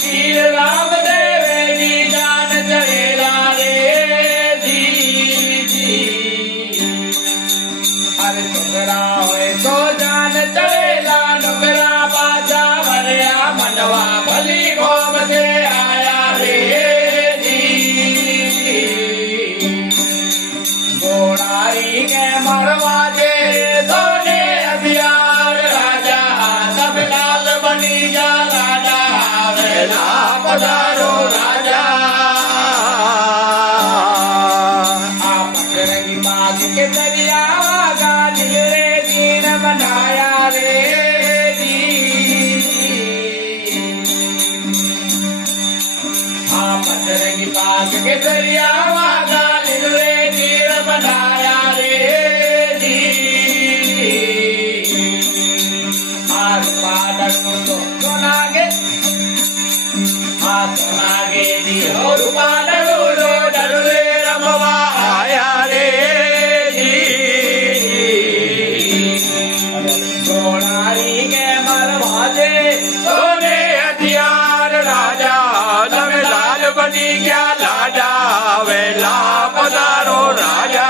पीर राम देवे जी जान चढ़ेला रे जी जी अरे सुगरा होए तो जान चढ़ेला नुगरा बाजा भरिया मनवा भली गोम से आया रे जी घोड़ाई के मरवा दे सोने हथियार राजा सब लाल बनी जा लाडा वेला पधारो राजा आप रंगी बाग के दरिया गाली रे दीन बनाया रे जी आप रंगी बाग के दरिया गाली रे दीन बनाया रे जी आर पादन तो सोनागे सोनागे जी और पादन लो डरले रमवा आया रे जी सोनारी के मरवा दे सोने हथियार राजा नव लाल बनी गया लाडा वेला पधारो राजा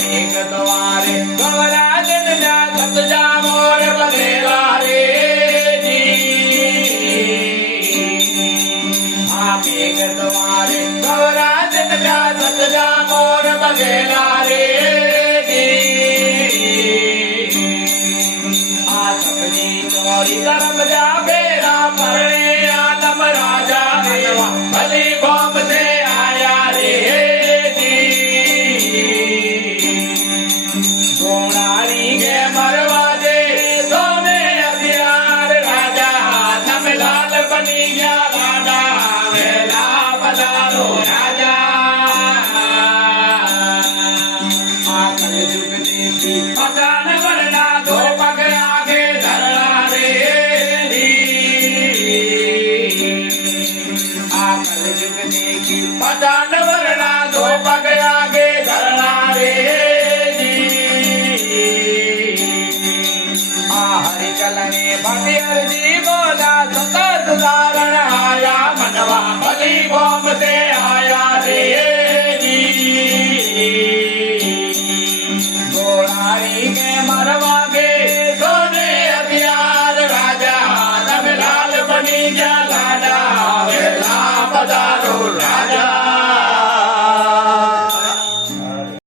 मेघ द्वारे गवराजन जा सतजा मोर बघेला रे जी मेघ द्वारे गवराजन जा सतजा मोर बघेला रे जी सपनी चोरी करम जा बेरा परणे आलम राजा मनवा भली गोम से आया रे जी घोड़ारी के मरवा दे सोने हथियार राजा नम लाल बनी गया लाडा वेला पधारो राजा आकर जुग देखी पठान वरना दो पग आगे धरना रे आकर जुग देखी पठान वरना दो पग आगे धरना रे हरि चलने भगत जी बोला सत सुधारण आया मनवा भली गोम